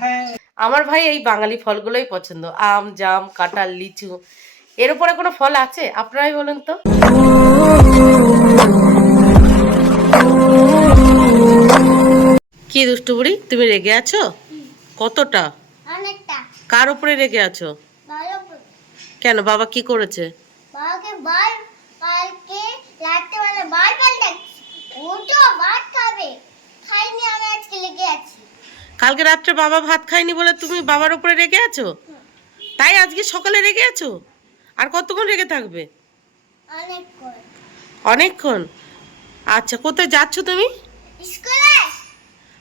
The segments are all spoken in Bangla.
হ্যাঁ। আমার ভাই এই বাঙালি ফলগুলোই পছন্দ আম জাম কাঁঠাল লিচু। এর উপরে কোনো ফল আছে? আপনারাই বলেন তো। কি দুষ্টু বুড়ি তুমি রেগে আছো? কতটা? কার উপরে রেগে আছো? কেন বাবা কি করেছে? কালকে রাতে বেলা খাবে। খাইনি আমি আজকে লেগে আছি। কালকে রাত্রে বাবা ভাত খায়নি বলে তুমি বাবার উপরে রেগে আছো? তাই আজকে সকালে রেগে আছো? আর কতক্ষণ রেগে থাকবে? অনেক অনেকক্ষণ? আচ্ছা কোথায় যাচ্ছ তুমি? স্কুলে?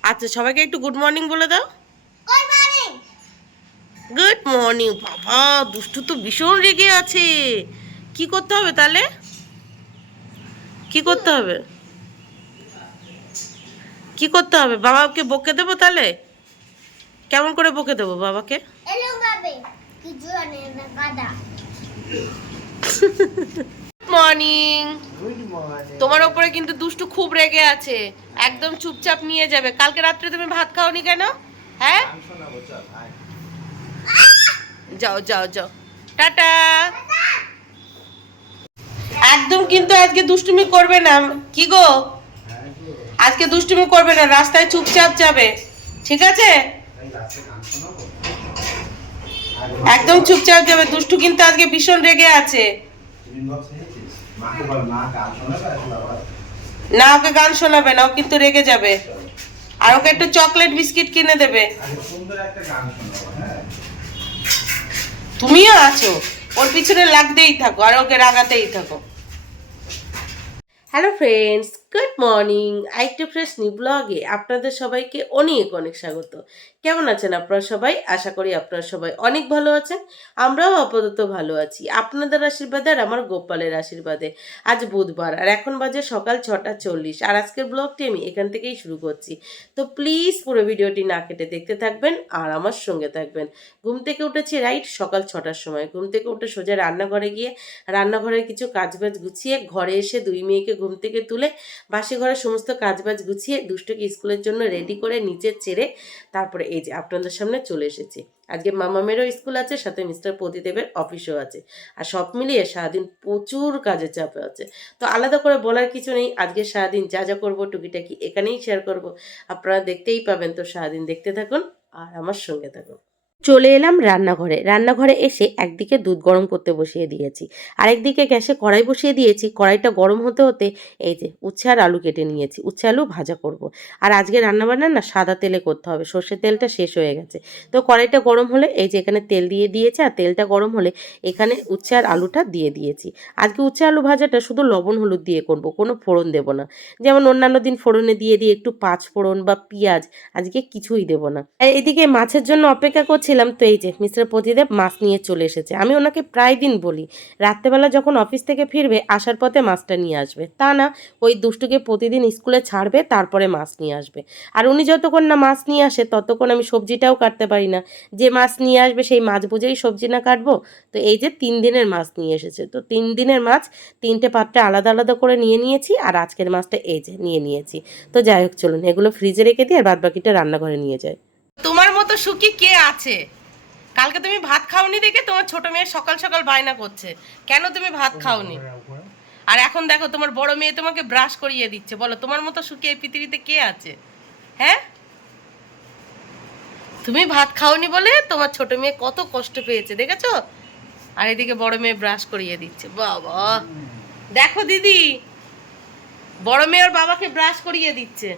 আচ্ছা সবাইকে একটু গুড মর্নিং বলে দাও। কই মারি গুড মর্নিং বাবা দুষ্টু তো ভীষণ রেগে আছে। কি করতে হবে তাহলে? কি করতে হবে? কি করতে হবে? বাবাকে বকে দেবো তাহলে? কেমন করে বকে দেবো বাবাকে? মর্নিং তোমার ওপরে কিন্তু দুষ্টু খুব রেগে আছে। একদম চুপচাপ নিয়ে যাবে। কালকে রাত্রে তুমি ভাত খাওনি কেন? হ্যাঁ? যাও যাও যাও। টাটা। একদম কিন্তু আজকে দুষ্টুমি করবে না। কি গো? আজকে দুষ্টুমি করবে না, রাস্তায় চুপচাপ যাবে। ঠিক আছে? একদম চুপচাপ যাবে। দুষ্টু কিন্তু আজকে ভীষণ রেগে আছে। না, ওকে গান শোনাবে না, ও কিন্তু রেগে যাবে। আর ওকে একটু চকলেট বিস্কিট কিনে দেবে। তুমিও আছো। ওর পিছনে লাগতেই থাকো, আর ওকে রাগাতেই থাকো। Hello friends good morning IT ফ্রেশ নি ব্লগে আপনাদের সবাইকে অনেক অনেক স্বাগত। কেমন আছেন আপনারা সবাই? আশা করি আপনারা সবাই অনেক ভালো আছেন। আমরাও আপাতত ভালো আছি। আপনাদের আশীর্বাদে আর আমার গোপালের আশীর্বাদে। আজ বুধবার আর এখন বাজে সকাল ছটা চল্লিশ। আর আজকের ব্লগটি আমি এখান থেকেই শুরু করছি। তো প্লিজ পুরো ভিডিওটি না কেটে দেখতে থাকবেন আর আমার সঙ্গে থাকবেন। ঘুম থেকে উঠেছি রাইট সকাল ছটার সময়। ঘুম থেকে উঠে সোজা রান্নাঘরে গিয়ে রান্নাঘরের কিছু কাজবাজ গুছিয়ে ঘরে এসে দুই মেয়েকে ঘুম থেকে তুলে বাসি ঘরের সমস্ত কাজবাজ গুছিয়ে দুষ্টকে স্কুলের জন্য রেডি করে নিচে ছেড়ে তারপরে এই যে আপনাদের সামনে চলে এসেছি। আজকে মামা মামামেরও স্কুল আছে, সাথে মিস্টার প্রতিদেবের অফিসও আছে। আর সব মিলিয়ে সারাদিন প্রচুর কাজের চাপে আছে। তো আলাদা করে বলার কিছু নেই, আজকে সারাদিন যা যা করব টুকিটাকি এখানেই শেয়ার করব। আপনারা দেখতেই পাবেন, তো সারাদিন দেখতে থাকুন আর আমার সঙ্গে থাকুন। চলে এলাম রান্নাঘরে। রান্নাঘরে এসে একদিকে দুধ গরম করতে বসিয়ে দিয়েছি, আরেকদিকে গ্যাসে কড়াই বসিয়ে দিয়েছি। কড়াইটা গরম হতে হতে এই যে উচ্ছে আর আলু কেটে নিয়েছি। উচ্ছে আলু ভাজা করব। আর আজকে রান্নাবান্না না সাদা তেলে করতে হবে, সর্ষের তেলটা শেষ হয়ে গেছে। তো কড়াইটা গরম হলে এই যে এখানে তেল দিয়ে দিয়েছে, আর তেলটা গরম হলে এখানে উচ্ছে আর আলুটা দিয়ে দিয়েছি। আজকে উচ্ছে আলু ভাজাটা শুধু লবণ হলুদ দিয়ে করব, কোনো ফোড়ন দেব না। যেমন অন্যান্য দিন ফোড়নে দিয়ে দিয়ে একটু পাঁচ ফোড়ন বা পেঁয়াজ, আজকে কিছুই দেব না। এদিকে মাছের জন্য অপেক্ষা করছিলাম তো এই যে মিস্টার প্রতিদেব মাছ নিয়ে চলে এসেছে। আমি ওনাকে প্রায় দিন বলি, রাত্রেবেলা যখন অফিস থেকে ফিরবে, আসার পথে মাছটা নিয়ে আসবে। তা না, ওই দুষ্টুকে প্রতিদিন স্কুলে ছাড়বে, তারপরে মাছ নিয়ে আসবে। আর উনি যতক্ষণ না মাছ নিয়ে আসে, ততক্ষণ আমি সবজিটাও কাটতে পারি না। যে মাছ নিয়ে আসবে, সেই মাছ বুঝেই সবজি না কাটবো। তো এই যে তিন দিনের মাছ নিয়ে এসেছে। তো তিন দিনের মাছ তিনটে পাত্রে আলাদা আলাদা করে নিয়ে নিয়েছি, আর আজকের মাছটা এই যে নিয়ে নিয়েছি। তো যাই হোক, চলুন এগুলো ফ্রিজে রেখে দিয়ে আর বাদ বাকিটা রান্নাঘরে নিয়ে যাই। তোমার মতো সুখী কে আছে? কালকে তুমি ভাত খাওনি দেখে তোমার ছোট মেয়ে সকাল সকাল বায়না করছে। কেন তুমি ভাত খাওনি? আর এখন দেখো, তোমার বড় মেয়ে তোমাকে ব্রাশ করিয়ে দিচ্ছে। বলো, তোমার মতো সুখী এই পৃথিবীতে কে আছে? হ্যাঁ? তুমি ভাত খাওনি বলে তোমার ছোট মেয়ে কত কষ্ট পেয়েছে, দেখেছ? আর এদিকে বড় মেয়ে ব্রাশ করিয়ে দিচ্ছে। বাবা! দেখো দিদি, বড় মেয়ে ওর বাবাকে ব্রাশ করিয়ে দিচ্ছে।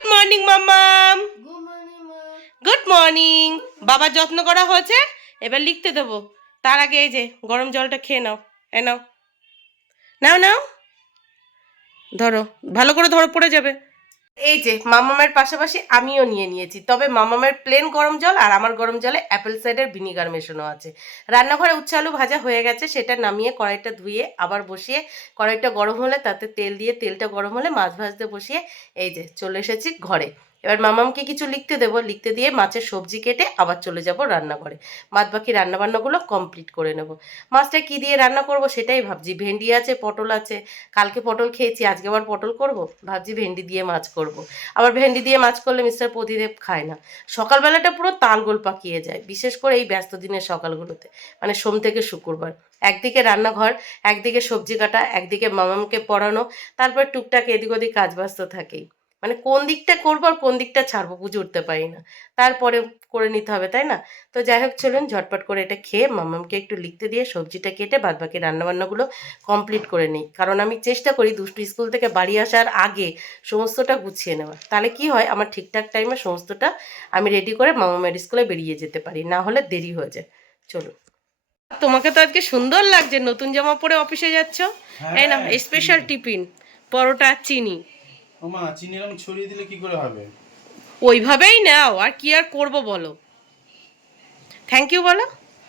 গুড মর্নিং মাম্মাম। গুড মর্নিং বাবার যত্ন করা হয়েছে? এবার লিখতে দেবো। তার আগে এই যে, গরম জলটা খেয়ে নাও। এ নাও। নাও নাও। ধরো, ভালো করে ধরো, পড়ে যাবে। এই যে মামামের পাশাপাশি আমিও নিয়ে নিয়েছি। তবে মামামের প্লেন গরম জল আর আমার গরম জলে অ্যাপেল সাইডার ভিনিগার মেশানো আছে। রান্নাঘরে উচ্ছে আলু ভাজা হয়ে গেছে, সেটা নামিয়ে কড়াইটা ধুয়ে আবার বসিয়ে, কড়াইটা গরম হলে তাতে তেল দিয়ে, তেলটা গরম হলে মাছ ভাজতে বসিয়ে, এই যে, চলে এসেছি ঘরে। এবার মামামকে কিছু লিখতে দেবো। লিখতে দিয়ে মাছের সবজি কেটে আবার চলে যাব রান্নাঘরে। বাদ বাকি রান্নাবান্নাগুলো কমপ্লিট করে নেব। মাছটা কি দিয়ে রান্না করব সেটাই ভাবছি। ভেন্ডি আছে, পটল আছে। কালকে পটল খেয়েছি, আজকে আবার পটল করব? ভাবছি ভেন্ডি দিয়ে মাছ করব। আবার ভেন্ডি দিয়ে মাছ করলে মিস্টার প্রদীপ খায় না। সকালবেলাটা পুরো তালগোল পাকিয়ে যায়, বিশেষ করে এই ব্যস্ত দিনের সকালগুলোতে মানে সোম থেকে শুক্রবার। একদিকে রান্নাঘর, একদিকে সবজি কাটা, একদিকে মামামকে পড়ানো, তারপর টুকটাক এদিক ওদিক কাজ ব্যস্ত থাকেই। মানে কোন দিকটা করব আর কোন দিকটা ছাড়বো বুঝে উঠতে পারি না। তারপরে করে নিতে হবে তাই না? তো যাই হোক চলুন ঝটপট করে এটা খেয়ে মামামকে একটু লিখতে দিয়ে সবজিটা কেটে বাদ বাকি রান্নাবান্নাগুলো কমপ্লিট করে নিই। কারণ আমি চেষ্টা করি দুষ্টু স্কুল থেকে বাড়ি আসার আগে সমস্তটা গুছিয়ে নেওয়া তাহলে কি হয় আমার ঠিকঠাক টাইমে সমস্তটা আমি রেডি করে মামামের স্কুলে বেরিয়ে যেতে পারি না হলে দেরি হয়ে যায়। চলুন। তোমাকে তো আজকে সুন্দর লাগছে নতুন জামা পরে অফিসে যাচ্ছ? এই না হ্যাঁ, স্পেশাল টিফিন। পরোটা চিনি। ওমা চিনি রং ছড়িয়ে দিলে কি করে হবে? ওইভাবেই নাও আর কি আর করব বলো? থ্যাংক ইউ বলো?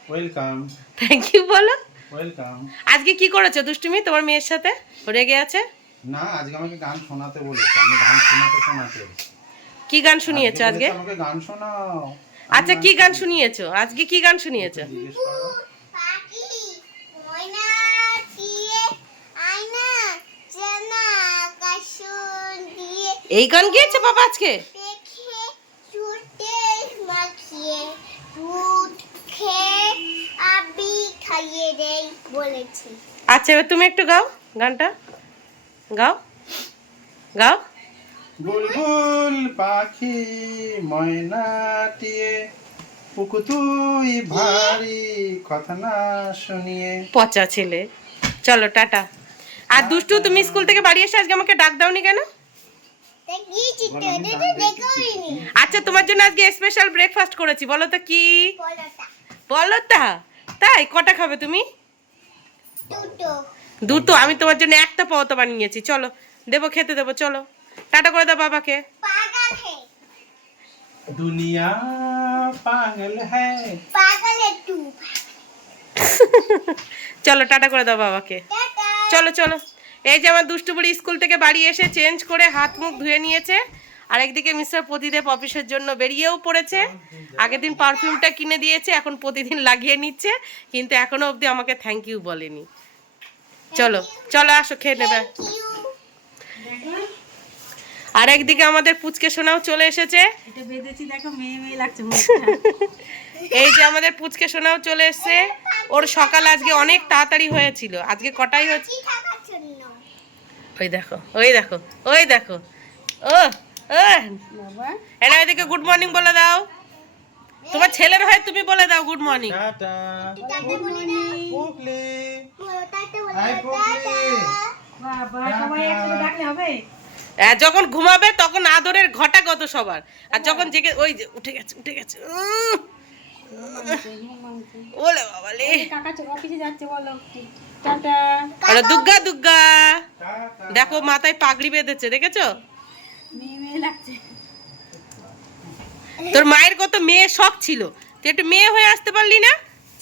ওয়েলকাম থ্যাংক ইউ বলো? ওয়েলকাম আজকে কি করেছ দুষ্টুমি তোমার মেয়ের সাথে? রেগে আছে? না আজকে আমাকে গান শোনাতে বলেছে আমি গান শোনাতে শোনাতে। কি গান শুনিয়েছো আজকে? আমাকে গান শোনাও। আচ্ছা কি গান শুনিয়েছো? আজকে কি গান শুনিয়েছো জিজ্ঞেস করো পাখি ময়না দিয়ে আয়না চেনা কাশুন দিয়ে এই গান গিয়েছে বাবা আজকে? দেখে ছুটে মাখিয়ে দুধ খেয়ে আবি খাইয়ে দেই বলেছি। আচ্ছা এবার তুমি একটু গাও গানটা। গাও। গাও। বুলবুল পাখি ময়নাটিয়ে পুকু তুই ভারী কথা না শুনিয়ে। পচা ছেলে। চলো টাটা। আর দুষ্টু তুমি স্কুল থেকে বাড়ি এসে আজকে আমাকে ডাক দাওনি কেন গিয়েছি তো এটা তো দেখাইনি আচ্ছা তোমার জন্য আজকে স্পেশাল ব্রেকফাস্ট করেছি বলো তো কি? তা তাই? কটা খাবে তুমি? দুটো। দুটো? আমি তোমার জন্য একটা পাওয়া বানিয়েছি চলো। দেবো খেতে দেবো চলো। টাটা করে দাও বাবাকে। দুনিয়া পাগল হ্যায় পাগল চলো টাটা করে দাও বাবাকে। চলো চলো। এই যে আমার দুষ্টুপুরি স্কুল থেকে বাড়ি এসে চেঞ্জ করে হাত মুখ ধুয়ে নিয়েছে। আর একদিকে মিস্টার প্রতিদেব অফিসের জন্য বেরিয়েও পড়েছে। আগের দিন পারফিউমটা কিনে দিয়েছে এখন প্রতিদিন লাগিয়ে নিচ্ছে কিন্তু এখনও অবধি আমাকে থ্যাংক ইউ বলেনি। চলো চলো আসো খেয়ে নেবে। আর একদিকে আমাদের পুচকে সোনাও চলে এসেছে। এটা বেঁধেছি দেখো মেয়ে মেয়ে লাগছে মুখটা। এই যে আমাদের পুচকে সোনাও চলে এসেছে। ওর সকাল আজকে অনেক তাড়াতাড়ি হয়েছিল। আজকে কটাই থাকার জন্য। ওই দেখো ওই দেখো ওই দেখো। ও এদিকে গুড মর্নিং বলে দাও। তোমার ছেলের হয় তুমি বলে দাও গুড মর্নিং যখন ঘুমাবে তখন আদরের ঘটা কত সবার। আর যখন জেগে ওই যে উঠে গেছে উঠে গেছে। ওলে বাবালে কাকা চোখ অফিসে যাচ্ছে বলো। টাটা। আরে দুর্গা টাটা দেখো মাথায় পাগড়ি বেঁধেছে দেখেছ? মেয়ে মেয়ে লাগছে। তোর মায়ের কত মেয়ে শখ ছিল। তুই একটু মেয়ে হয়ে আসতে পারলি না?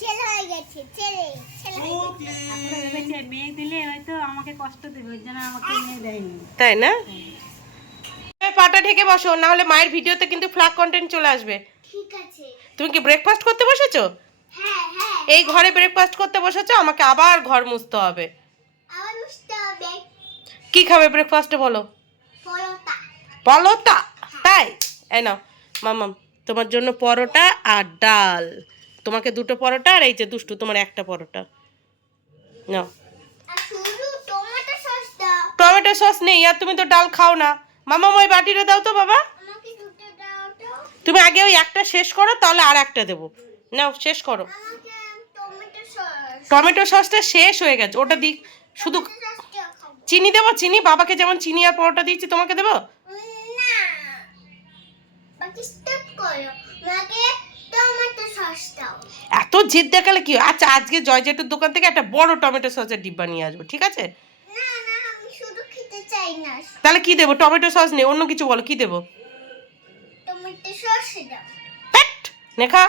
ছেলে হয়ে গেছে ছেলে ছেলে গেছে। তারপরে ভেবেছে মেয়ে দিলে হয়তো আমাকে কষ্ট দেবে ওই জন্য আমাকে মেয়ে দেয়নি। তাই না? পাটা ঢেকে বসো না হলে মায়ের ভিডিওতে কিন্তু ফ্ল্যাগ কন্টেন্ট চলে আসবে। ঠিক আছে। তুমি কি ব্রেকফাস্ট করতে বসেছো? হ্যাঁ হ্যাঁ। এই ঘরে ব্রেকফাস্ট করতে বসেছো আমাকে আবার ঘর মুছতে হবে। আবার মুছতে হবে। কি খাবে ব্রেকফাস্টে বলো? পরোটা। পরোটা? তাই? এই নাও মামাম তোমার জন্য পরোটা আর ডাল। তোমাকে দুটো পরোটা আর এই যে দুষ্টু তোমার একটা পরোটা। নাও। টমেটো সস নেই আর তুমি তো ডাল খাও না। মামাম ওই বাটিটা দাও তো বাবা। তুমি আগে ওই একটা শেষ করো তাহলে আর একটা দেবো। নাও শেষ করো। টমেটো সসটা শেষ হয়ে গেছে। ওটা দিক শুধু চিনি দেবো? চিনি? বাবাকে যেমন চিনি আর পরোটা দিয়েছি তোমাকে দেবো? এত জিদ দেখালে কি আচ্ছা আজকে জয় জেঠুর দোকান থেকে একটা বড় টমেটো সসের ডিব্বা নিয়ে আসব ঠিক আছে? তাহলে কি দেবো? টমেটো সস নেই অন্য কিছু বলো কি দেবো? টমেটো সস দাও প্যাট নেখা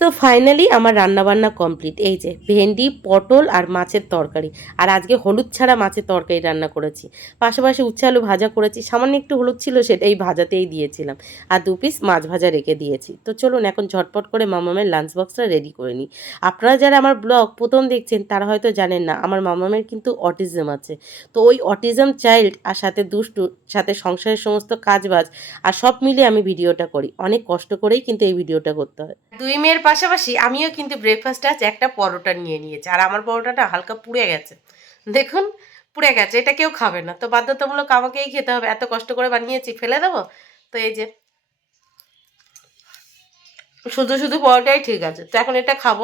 তো ফাইনালি আমার রান্নাবান্না কমপ্লিট এই যে, ভেন্ডি, পটল আর মাছের তরকারি। আর আজকে হলুদ ছাড়া মাছের তরকারি রান্না করেছি। পাশাপাশি উচ্ছে আলু ভাজা করেছি। সামান্য একটু হলুদ ছিল সেটাই ভাজাতেই দিয়েছিলাম। আর দু পিস মাছ ভাজা রেখে দিয়েছি। তো চলুন এখন ঝটপট করে মামামের লাঞ্চ বক্সটা রেডি করে নিই। আপনারা যারা আমার ব্লগ প্রথম দেখছেন, তারা হয়তো জানেন না, আমার মামামের কিন্তু অটিজম আছে। তো ওই অটিজম চাইল্ড আর সাথে দুষ্টু, সাথে সংসারের সমস্ত কাজবাজ, আর সব মিলিয়ে আমি ভিডিওটা করি। অনেক কষ্ট করেই কিন্তু এই ভিডিওটা করতে হয়। দুই মেয়ের পাশাপাশি আমিও কিন্তু ব্রেকফাস্ট আজ একটা পরোটা নিয়ে নিয়েছি। আর আমার পরোটাটা হালকা পুড়ে গেছে। দেখুন, পুড়ে গেছে, এটা কেউ খাবে না। তো বাধ্যতামূলক আমাকেই খেতে হবে। এত কষ্ট করে বানিয়েছি, ফেলে দেবো? তো এই যে, শুধু শুধু পরোটাই ঠিক আছে। তো এখন এটা খাব।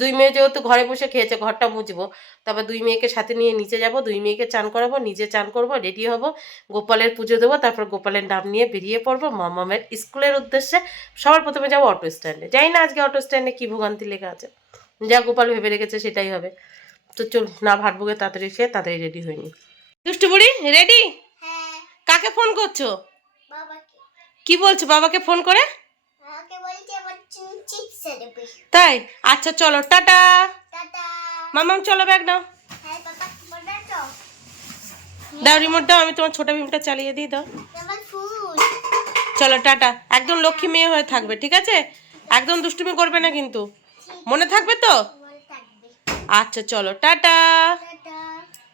দুই মেয়ে যেহেতু ঘরে বসে খেয়েছে ঘরটা মুছবো। তারপর দুই মেয়েকে সাথে নিয়ে নিচে যাব দুই মেয়েকে চান করাবো নিজে চান করব রেডি হব গোপালের পুজো দেবো তারপর গোপালের নাম নিয়ে বেরিয়ে পড়ব মামামের স্কুলের উদ্দেশ্যে সবার প্রথমে যাব অটো স্ট্যান্ডে যাই না আজকে অটো স্ট্যান্ডে কী ভোগান্তি লেখা আছে। যা গোপাল ভেবে রেখেছে সেটাই হবে। তো চল না ভাত ভোগে তাড়াতাড়ি খেয়ে তাড়াতাড়ি রেডি হয়নি দুষ্টু বুড়ি রেডি হ্যাঁ। কাকে ফোন করছ? বাবাকে। কি বলছো বাবাকে ফোন করে? চিপস দেবে তাই? আচ্ছা চলো টাটা। টাটা। মামাম চলো ব্যাগ নাও। হ্যাঁ দাও। রিমোট দাও আমি তোমার ছোট ভীমটা চালিয়ে দিই দাও। চলো টাটা। একদম লক্ষ্মী মেয়ে হয়ে থাকবে ঠিক আছে? একদম দুষ্টুমি করবে না কিন্তু। মনে থাকবে তো? আচ্ছা চলো টাটা। টাটা।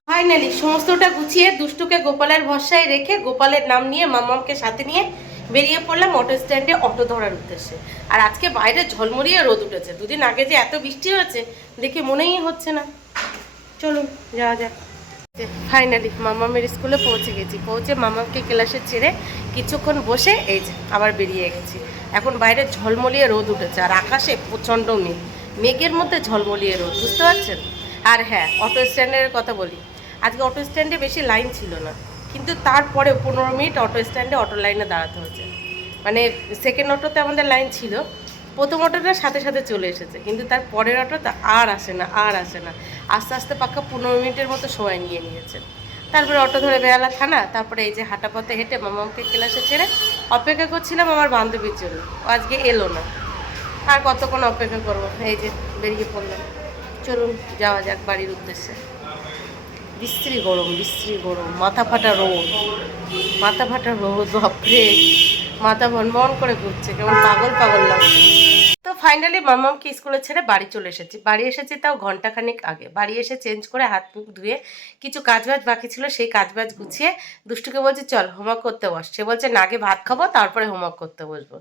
ফাইনালি সমস্তটা গুছিয়ে দুষ্টুকে গোপালের ভরসায় রেখে গোপালের নাম নিয়ে মামামকে সাথে নিয়ে বেরিয়ে পড়লাম অটো স্ট্যান্ডে অটো ধরার উদ্দেশ্যে। আর আজকে বাইরে ঝলমরিয়ে রোদ উঠেছে। দুদিন আগে যে এত বৃষ্টি হয়েছে, দেখে মনেই হচ্ছে না। চলুন, যাওয়া যাক। ফাইনালি মামামের স্কুলে পৌঁছে গেছি। পৌঁছে মামাকে ক্লাসে ছেড়ে কিছুক্ষণ বসে এই যে, আবার বেরিয়ে গেছি। এখন বাইরে ঝলমলিয়ে রোদ উঠেছে, আর আকাশে প্রচণ্ড মেঘ। মেঘের মধ্যে ঝলমলিয়ে রোদ, বুঝতে পারছেন? আর হ্যাঁ অটো স্ট্যান্ডের কথা বলি। আজকে অটো স্ট্যান্ডে বেশি লাইন ছিল না। কিন্তু তারপরে পনেরো মিনিট অটো স্ট্যান্ডে অটো লাইনে দাঁড়াতে হয়েছে। মানে সেকেন্ড অটোতে আমাদের লাইন ছিল। প্রথম অটোটা সাথে সাথে চলে এসেছে। কিন্তু তার পরের অটোটা আর আসে না, আর আসে না। আস্তে আস্তে পাক্কা পনেরো মিনিটের মতো সময় নিয়ে নিয়েছে। তারপরে অটো ধরে বেহালা থানা, তারপরে এই যে হাঁটা পথে হেঁটে মামাকে ক্লাসে ছেড়ে অপেক্ষা করছিলাম আমার বান্ধবীর জন্য। আজকে এলো না। আর কতক্ষণ অপেক্ষা করব? এই যে বেরিয়ে পড়লাম। চলুন, যাওয়া যাক বাড়ির উদ্দেশ্যে। বিশ্রী গরম বিশ্রী গরম। মাথা ফাটা রোদ। মাথা ফাটা রোদ, বাপরে। মাথা ভনভন করে ঘুরছে, কেমন পাগল পাগল লাগছে। তো ফাইনালি মামামকে স্কুলে ছেড়ে বাড়ি চলে এসেছি। বাড়ি এসেছি তাও ঘন্টাখানেক আগে। বাড়ি এসে চেঞ্জ করে হাত মুখ ধুয়ে কিছু কাজবাজ বাকি ছিল, সেই কাজবাজ গুছিয়ে দুষ্টুকে বলছি, চল হোমওয়ার্ক করতে বস। সে বলছে, না, আগে ভাত খাব, তারপরে হোমওয়ার্ক করতে বসবো।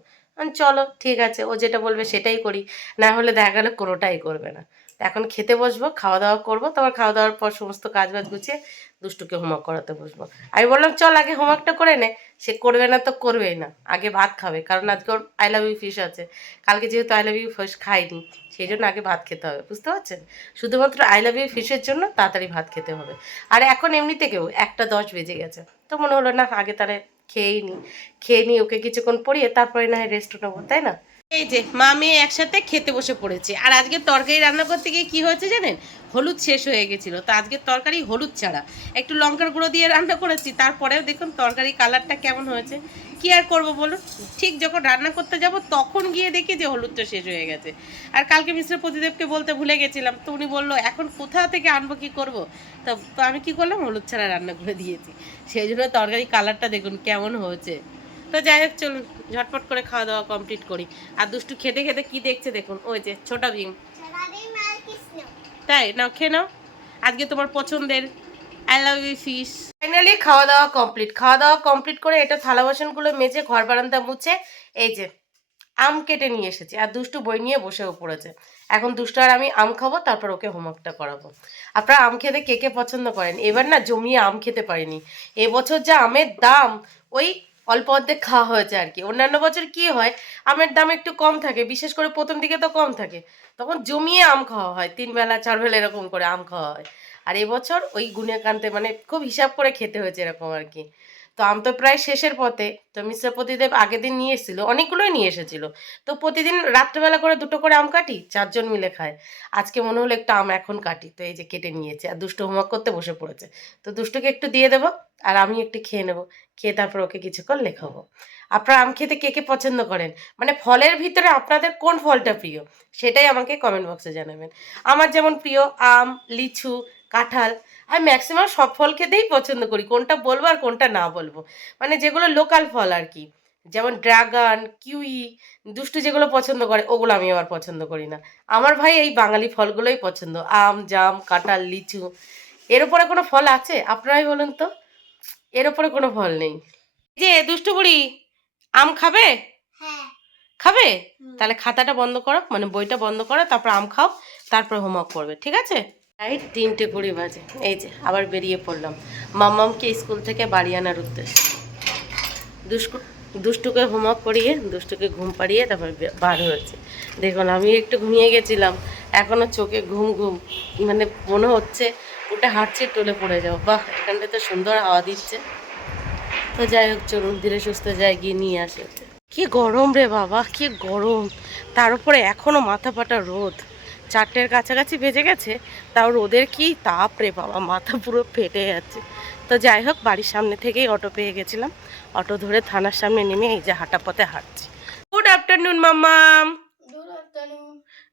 চলো, ঠিক আছে। ও যেটা বলবে সেটাই করি। না হলে দেখা গেলে কোনোটাই করবে না। এখন খেতে বসবো খাওয়া দাওয়া করব। তারপর খাওয়া দাওয়ার পর সমস্ত কাজ বাজ গুছিয়ে দুষ্টুকে হোমওয়ার্ক করাতে বসবো। আমি বললাম, চল আগে হোমওয়ার্কটা করে নে। সে করবে না তো করবেই না। আগে ভাত খাবে, কারণ আজকে ওর আই লাভ ইউ ফিশ আছে। কালকে যেহেতু আই লাভ ইউ ফিশ খাইনি, সেই জন্য আগে ভাত খেতে হবে, বুঝতে পারছেন? শুধুমাত্র আই লাভ ইউ ফিশের জন্য তাড়াতাড়ি ভাত খেতে হবে। আর এখন এমনি থেকেও একটা দশ বেজে গেছে। তো মনে হলো, না, আগে তারে খেয়েই নি। খেয়ে নিই ওকে কিছুক্ষণ পড়িয়ে তারপরে না হয় রেস্ট নেব, তাই না? এই যে, মা মেয়ে একসাথে খেতে বসে পড়েছে। আর আজকে তরকারি রান্না করতে গিয়ে কি হয়েছে জানেন? হলুদ শেষ হয়ে গেছিল। তো আজকে তরকারি হলুদ ছাড়া। একটু লঙ্কার গুঁড়ো দিয়ে রান্না করেছি, তারপরেও দেখুন তরকারি কালারটা কেমন হয়েছে। কি আর করব বলুন? ঠিক যখন রান্না করতে যাব, তখন গিয়ে দেখি যে হলুদটা শেষ হয়ে গেছে। আর কালকে মিস্টার প্রতিদেবকে বলতে ভুলে গেছিলাম, তো উনি বলল, এখন কোথা থেকে আনব, কি করব? তো তো আমি কি করলাম? হলুদ ছাড়া রান্না করে দিয়েছি। সেই জন্য তরকারি কালারটা দেখুন কেমন হয়েছে। তো যাই হোক, চলুন, ঝটপট করে খাওয়া দাওয়া কমপ্লিট করি। আর দুষ্টু খেতে খেতে কি দেখছে দেখুন, ওই যে ছোটা ভীম। তাই, নাও, খেয়ে নাও। আজকে তোমার পছন্দের I love you fish finally খাওয়া দাওয়া কমপ্লিট খাওয়া দাওয়া কমপ্লিট করে এটা থালা বাসনগুলো মেজে ঘর বারান্দা মুছে এই যে আম কেটে নিয়ে এসেছি। আর দুষ্টু বই নিয়ে বসেও পড়েছে। এখন দুষ্টু আর আমি আম খাব, তারপর ওকে হোমওয়ার্কটা করাবো। আপনারা আম খেতে কে কে পছন্দ করেন? এবার না জমিয়ে আম খেতে পারিনি। এবছর যা আমের দাম, ওই অল্প অর্ধেক খাওয়া হয়েছে আর কি। অন্যান্য বছর কি হয়, আমের দাম একটু কম থাকে, বিশেষ করে প্রথম দিকে তো কম থাকে। তখন জমিয়ে আম খাওয়া হয়, তিন বেলা, চার বেলা এরকম করে আম খাওয়া হয়। আর এবছর ওই গুনে কানতে মানে খুব হিসাব করে খেতে হয়েছে এরকম আর কি। তো আম তো প্রায় শেষের পথে, তো মিস্টার প্রতিদেব আগের দিন নিয়ে এসেছিল, অনেকগুলোই নিয়ে এসেছিল। তো প্রতিদিন রাত্রেবেলা করে দুটো করে আম কাটি, চারজন মিলে খায়। আজকে মনে হলো একটু আম এখন কাটি, তো এই যে কেটে নিয়েছে। আর দুষ্টু হোমওয়ার্ক করতে বসে পড়েছে। তো দুষ্টুকে একটু দিয়ে দেবো। আর আমি একটু খেয়ে নেব। খেয়ে তারপর ওকে কিছুক্ষণ লেখাবো। আপনারা আম খেতে কে কে পছন্দ করেন? মানে ফলের ভিতরে আপনাদের কোন ফলটা প্রিয়? সেটাই আমাকে কমেন্ট বক্সে জানাবেন। আমার যেমন প্রিয় আম, লিচু, কাঁঠাল, আমি ম্যাক্সিমাম সব ফল খেতেই পছন্দ করি। কোনটা বলব আর কোনটা না বলব। মানে যেগুলো লোকাল ফল আর কি। যেমন ড্রাগন, কিউই, দুষ্টু যেগুলো পছন্দ করে, ওগুলো আমি আবার পছন্দ করি না। আমার ভাই এই বাঙালি ফলগুলোই পছন্দ। আম, জাম, কাঁঠাল, লিচু। এর উপরে কোনো ফল আছে? আপনারাই বলুন তো। এর উপরে কোনো ফল নেই। এই যে দুষ্টু বুড়ি আম খাবে? হ্যাঁ। খাবে? তাহলে খাতাটা বন্ধ করো মানে বইটা বন্ধ করো তারপর আম খাও তারপর হোমওয়ার্ক করবে ঠিক আছে? রাইট তিনটে কুড়ি বাজে। এই যে আবার বেরিয়ে পড়লাম। মাম্মামকে স্কুল থেকে বাড়ি আনার উদ্দেশ্যে। দুষ্টু দুষ্টুকে হোমওয়ার্ক করিয়ে দুষ্টুকে ঘুম পাড়িয়ে তারপর বার হয়েছে। দেখুন আমি একটু ঘুমিয়ে গেছিলাম। এখনও চোখে ঘুম ঘুম মানে মনে হচ্ছে ওটা হাঁটছে টলে পড়ে যাও। বাহ এখানটা তো সুন্দর হাওয়া দিচ্ছে। তো যাই হোক চলুন ধীরে সুস্থ যাই গিয়ে নিয়ে আসে। কি গরম রে বাবা কি গরম। তার উপরে এখনও মাথা ফাটা রোদ। চারটের কাছাকাছি বেজে গেছে তাও রোদের কি তাপ রে বাবা মাথা পুরো ফেটে যাচ্ছে। তো যাই হোক বাড়ির সামনে থেকেই অটো পেয়ে গেছিলাম। অটো ধরে থানার সামনে নেমে এই যে হাঁটা পথে হাঁটছি। গুড আফটারনুন মাম্মাম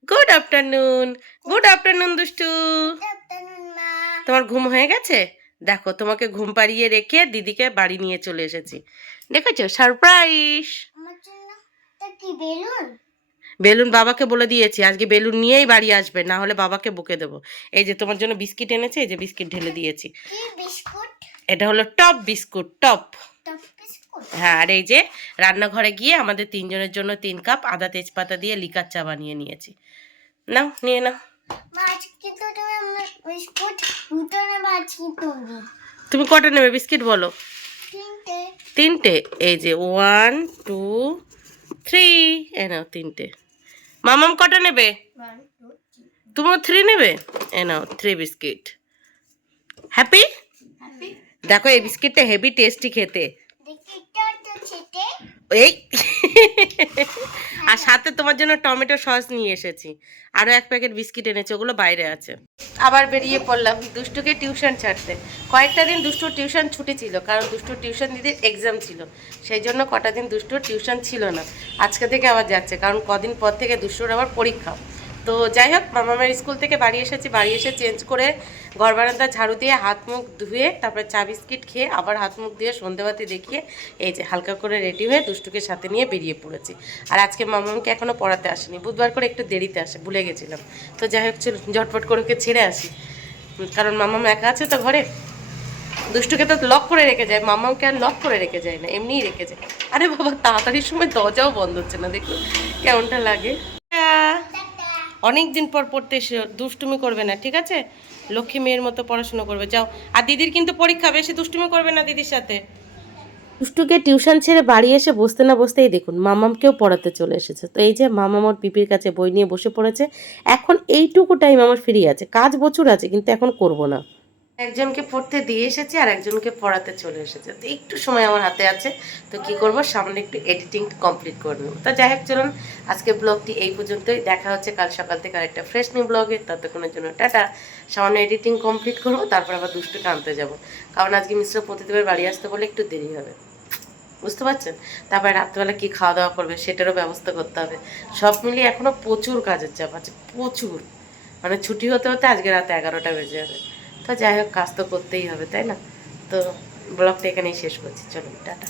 গুড আফটারনুন গুড আফটারনুন দুষ্টু। তোমার ঘুম হয়ে গেছে? দেখো তোমাকে ঘুম পাড়িয়ে রেখে দিদিকে বাড়ি নিয়ে চলে এসেছি। দেখেছ? সারপ্রাইজ! বেলুন? বেলুন বাবাকে বলে দিয়েছি আজকে বেলুন নিয়েই বাড়ি আসবে না হলে বাবাকে বকে দেবো। এই যে তোমার জন্য বিস্কিট এনেছে এই যে বিস্কিট ঢেলে দিয়েছি। এটা হলো টপ বিস্কুট টপ। হ্যাঁ আর এই যে রান্নাঘরে গিয়ে আমাদের তিনজনের জন্য তিন কাপ আদা তেজপাতা দিয়ে লিকার চা বানিয়ে নিয়েছি। নাও নিয়ে নাও। তুমি কটা নেবে বিস্কিট বলো? তিনটে। তিনটে? এই যে ওয়ান টু থ্রি এ নাও তিনটে। মামাম কটা নেবে? তুমিও থ্রি নেবে? এ নাও থ্রি বিস্কিট। হ্যাপি হ্যাপি দেখো এই বিস্কিটটা হেভি টেস্টি খেতে। এই। আর সাথে তোমার জন্য টমেটো সস নিয়ে এসেছি। আরও এক প্যাকেট বিস্কিট এনেছি, ওগুলো বাইরে আছে। আবার বেরিয়ে পড়লাম দুষ্টুকে টিউশন ছাড়তে। কয়েকটা দিন দুষ্টু টিউশন ছুটি ছিল, কারণ দুষ্টু টিউশন দিদির এক্সাম ছিল। সেই জন্য কটা দিন দুষ্টু টিউশন ছিল না। আজকে থেকে আবার যাচ্ছে, কারণ কদিন পর থেকে দুষ্টুর আবার পরীক্ষা। তো যাই হোক মামামের স্কুল থেকে বাড়ি এসেছি, বাড়ি এসে চেঞ্জ করে ঘর বারান্দা ঝাড়ু দিয়ে হাত মুখ ধুয়ে, তারপরে চা বিস্কিট খেয়ে আবার হাত মুখ দিয়ে সন্ধেবাতি দেখিয়ে এই যে হালকা করে রেডি হয়ে দুষ্টুকে সাথে নিয়ে বেরিয়ে পড়েছি। আর আজকে মামামকে এখনও পড়াতে আসেনি, বুধবার করে একটু দেরিতে আসে, ভুলে গেছিলাম। তো যাই হোক চল ঝটপট করে ওকে ছেড়ে আসি। কারণ মামাম একা আছে তো ঘরে। দুষ্টুকে তো লক করে রেখে যায় মামাকে আর লক করে রেখে যায় না, এমনিই রেখে যায়। আরে বাবা, তাড়াতাড়ির সময় দরজাও বন্ধ হচ্ছে না, দেখুন কেমনটা লাগে। অনেক দিন পর পড়তে এসে দুষ্টুমি করবে না, ঠিক আছে? লক্ষ্মী মেয়ের মতো পড়াশোনা করবে। যাও। আর দিদির কিন্তু পরীক্ষা, বেশি দুষ্টুমি করবে না দিদির সাথে। দুষ্টুকে টিউশন ছেড়ে বাড়ি এসে বসতে না বসতেই দেখুন, মামামকেও পড়াতে চলে এসেছে। তো এই যে মামাম ওর পিপির কাছে বই নিয়ে বসে পড়েছে, এখন এইটুকু টাইম আমার ফ্রি আছে। কাজ প্রচুর আছে, কিন্তু এখন করব না। একজনকে পড়তে দিয়ে এসেছি আর একজনকে পড়াতে চলে এসেছে। তো একটু সময় আমার হাতে আছে, তো কি করব? সামনে একটু এডিটিং কমপ্লিট করে নেব। তো যাই হোক, চলুন আজকে ব্লগটি এই পর্যন্তই। দেখা হচ্ছে কাল সকাল থেকে আরেকটা ফ্রেশ নিউ ব্লগে ততক্ষণের জন্য টাটা। সামান্য এডিটিং কমপ্লিট করব, তারপর আবার দুষ্টুকে আনতে যাব। কারণ আজকে মিশ্র প্রতিদিনের বাড়ি আসতে বলে একটু দেরি হবে। বুঝতে পারছেন? তারপরে রাত্রেবেলা কি খাওয়া দাওয়া করবে সেটারও ব্যবস্থা করতে হবে। সব মিলিয়ে এখনও প্রচুর কাজের চাপ আছে, প্রচুর। মানে ছুটি হতে হতে আজকে রাতে এগারোটা বেজে যাবে। তো যাই হোক, কাজ তো করতেই হবে, তাই না? তো ব্লগটা এখানেই শেষ করছি, চলুন, টাটা।